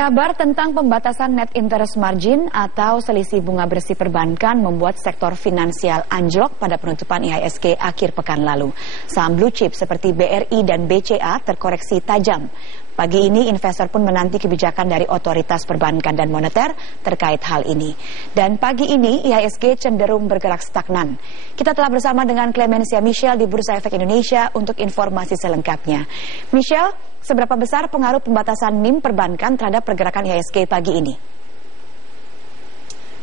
Kabar tentang pembatasan net interest margin atau selisih bunga bersih perbankan membuat sektor finansial anjlok pada penutupan IHSG akhir pekan lalu. Saham blue chip seperti BRI dan BCA terkoreksi tajam. Pagi ini investor pun menanti kebijakan dari otoritas perbankan dan moneter terkait hal ini. Dan pagi ini IHSG cenderung bergerak stagnan. Kita telah bersama dengan Clemencia Michelle di Bursa Efek Indonesia untuk informasi selengkapnya. Michelle, seberapa besar pengaruh pembatasan NIM perbankan terhadap pergerakan IHSG pagi ini?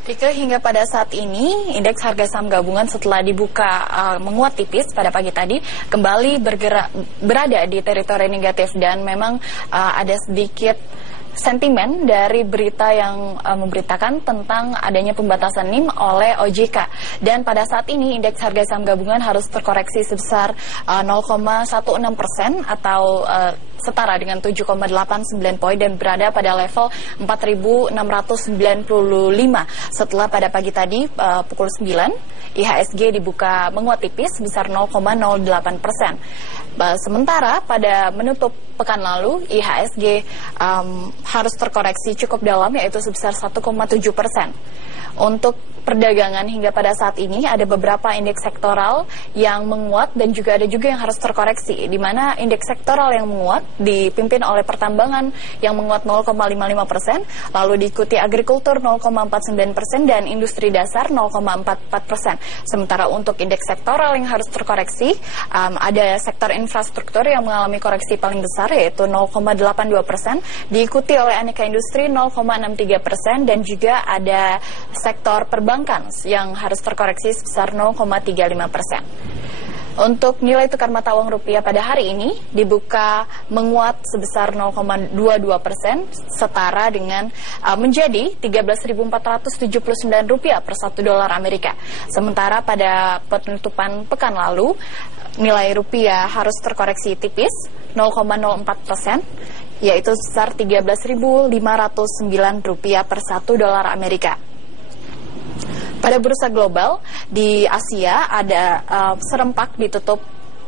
Hingga pada saat ini, indeks harga saham gabungan setelah dibuka menguat tipis pada pagi tadi, kembali berada di teritori negatif dan memang ada sedikit sentimen dari berita yang memberitakan tentang adanya pembatasan NIM oleh OJK. Dan pada saat ini indeks harga saham gabungan harus terkoreksi sebesar 0,16% atau setara dengan 7,89 poin dan berada pada level 4.695 setelah pada pagi tadi pukul 9 IHSG dibuka menguat tipis sebesar 0,08%. Sementara pada menutup pekan lalu IHSG harus terkoreksi cukup dalam yaitu sebesar 1,7%. Untuk perdagangan hingga pada saat ini ada beberapa indeks sektoral yang menguat dan juga ada juga yang harus terkoreksi, di mana indeks sektoral yang menguat dipimpin oleh pertambangan yang menguat 0,55%, lalu diikuti agrikultur 0,49% dan industri dasar 0,44%. Sementara untuk indeks sektoral yang harus terkoreksi, ada sektor infrastruktur yang mengalami koreksi paling besar yaitu 0,82%, diikuti oleh aneka industri 0,63% dan juga ada sektor perbankan yang harus terkoreksi sebesar 0,35%. Untuk nilai tukar mata uang rupiah pada hari ini dibuka menguat sebesar 0,22%, setara dengan menjadi Rp13.479 per 1 dolar Amerika. Sementara pada penutupan pekan lalu, nilai rupiah harus terkoreksi tipis 0,04%, yaitu sebesar Rp13.509 per 1 dolar Amerika. Pada bursa global di Asia ada serempak ditutup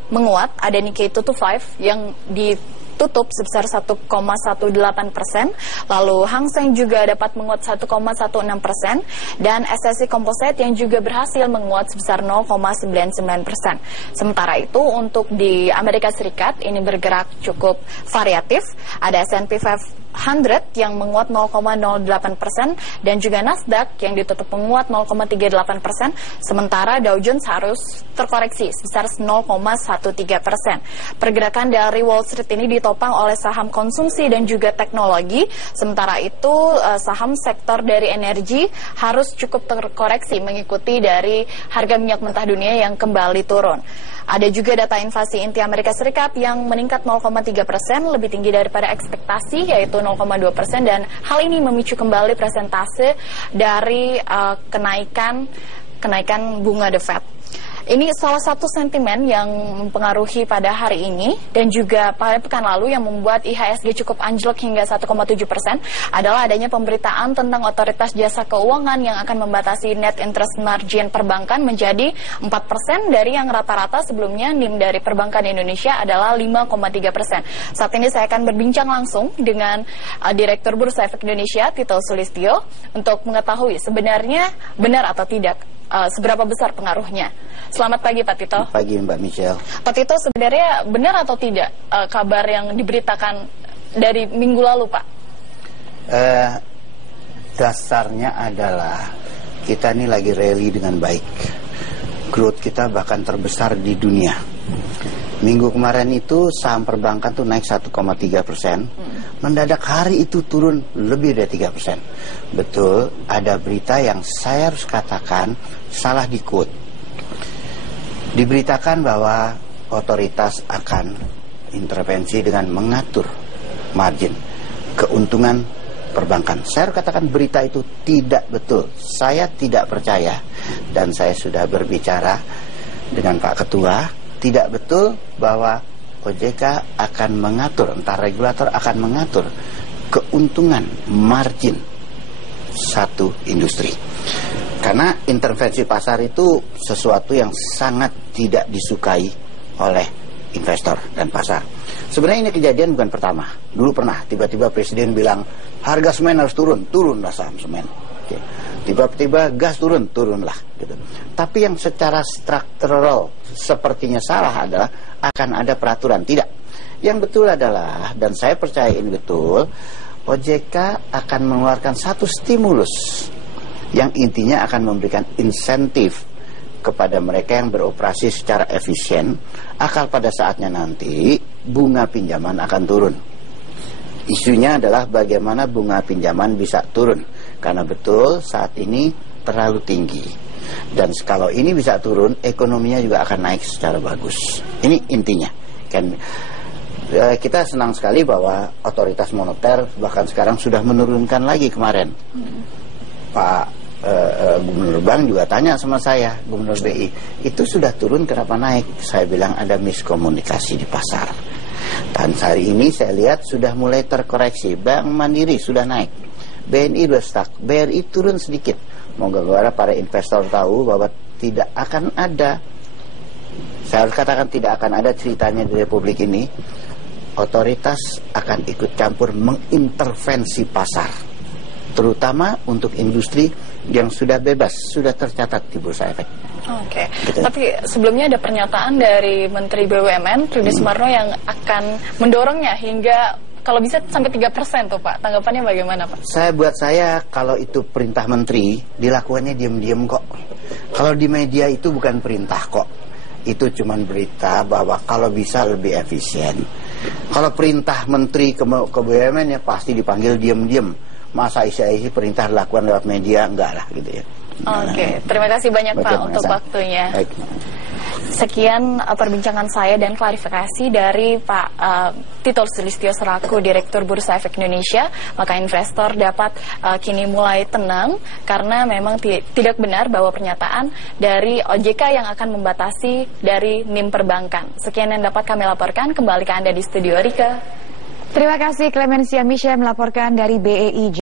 menguat, ada Nikkei 225 yang ditutup sebesar 1,18%, lalu Hang Seng juga dapat menguat 1,16%, dan SSI Composite yang juga berhasil menguat sebesar 0,99%. Sementara itu untuk di Amerika Serikat ini bergerak cukup variatif, ada S&P 500 yang menguat 0,08% dan juga Nasdaq yang ditutup menguat 0,38%, sementara Dow Jones harus terkoreksi sebesar 0,13%. Pergerakan dari Wall Street ini ditopang oleh saham konsumsi dan juga teknologi, sementara itu saham sektor dari energi harus cukup terkoreksi mengikuti dari harga minyak mentah dunia yang kembali turun. Ada juga data inflasi inti Amerika Serikat yang meningkat 0,3%, lebih tinggi daripada ekspektasi yaitu 0,2%, dan hal ini memicu kembali presentase dari kenaikan bunga The Fed. Ini salah satu sentimen yang mempengaruhi pada hari ini dan juga pada pekan lalu yang membuat IHSG cukup anjlok hingga 1,7% adalah adanya pemberitaan tentang otoritas jasa keuangan yang akan membatasi net interest margin perbankan menjadi 4% dari yang rata-rata sebelumnya NIM dari perbankan Indonesia adalah 5,3%. Saat ini saya akan berbincang langsung dengan Direktur Bursa Efek Indonesia Tito Sulistyo untuk mengetahui sebenarnya benar atau tidak seberapa besar pengaruhnya. Selamat pagi Pak Tito. Pagi Mbak Michelle. Pak Tito, sebenarnya benar atau tidak kabar yang diberitakan dari minggu lalu Pak? Dasarnya adalah kita ini lagi rally dengan baik. Growth kita bahkan terbesar di dunia. Minggu kemarin itu saham perbankan tuh naik 1,3%. Mendadak hari itu turun lebih dari 3%. Betul, ada berita yang saya harus katakan salah di quote. Diberitakan bahwa otoritas akan intervensi dengan mengatur margin keuntungan perbankan. Saya harus katakan berita itu tidak betul. Saya tidak percaya, dan saya sudah berbicara dengan Pak Ketua. Tidak betul bahwa OJK akan mengatur, entah regulator akan mengatur keuntungan margin satu industri. Karena intervensi pasar itu sesuatu yang sangat tidak disukai oleh investor dan pasar. Sebenarnya ini kejadian bukan pertama. Dulu pernah tiba-tiba presiden bilang harga semen harus turunlah saham semen. Oke. Tiba-tiba gas turunlah gitu. Tapi yang secara struktural sepertinya salah adalah akan ada peraturan. Tidak. Yang betul adalah, dan saya percaya ini betul, OJK akan mengeluarkan satu stimulus yang intinya akan memberikan insentif kepada mereka yang beroperasi secara efisien, akal pada saatnya nanti bunga pinjaman akan turun. Isunya adalah bagaimana bunga pinjaman bisa turun, karena betul saat ini terlalu tinggi. Dan kalau ini bisa turun, ekonominya juga akan naik secara bagus. Ini intinya. Kan kita senang sekali bahwa otoritas moneter bahkan sekarang sudah menurunkan lagi kemarin. Pak Gubernur Bank juga tanya sama saya, Gubernur BI, itu sudah turun kenapa naik? Saya bilang ada miskomunikasi di pasar. Dan hari ini saya lihat sudah mulai terkoreksi. Bank Mandiri sudah naik, BNI sudah stuck, BRI turun sedikit. Moga-moga para investor tahu bahwa tidak akan ada, saya harus katakan tidak akan ada ceritanya di Republik ini otoritas akan ikut campur mengintervensi pasar, terutama untuk industri yang sudah bebas, sudah tercatat di Bursa Efek. Oke. Gitu. Tapi sebelumnya ada pernyataan dari Menteri BUMN Rini Sumarno yang akan mendorongnya hingga kalau bisa sampai 3% tuh Pak. Tanggapannya bagaimana Pak? Buat saya kalau itu perintah menteri dilakukannya diam-diam kok. Kalau di media itu bukan perintah kok. Itu cuma berita bahwa kalau bisa lebih efisien. Kalau perintah menteri ke BUMN ya pasti dipanggil diam-diam. Masa isi perintah dilakukan lewat media, enggak lah gitu ya. Oke, terima kasih banyak Pak untuk waktunya. Baik. Sekian perbincangan saya dan klarifikasi dari Pak Tito Sulistyo selaku Direktur Bursa Efek Indonesia. Maka investor dapat kini mulai tenang karena memang tidak benar bahwa pernyataan dari OJK yang akan membatasi dari NIM perbankan. Sekian yang dapat kami laporkan. Kembali ke Anda di studio, Rika. Terima kasih Clemencia Michelle melaporkan dari BEI.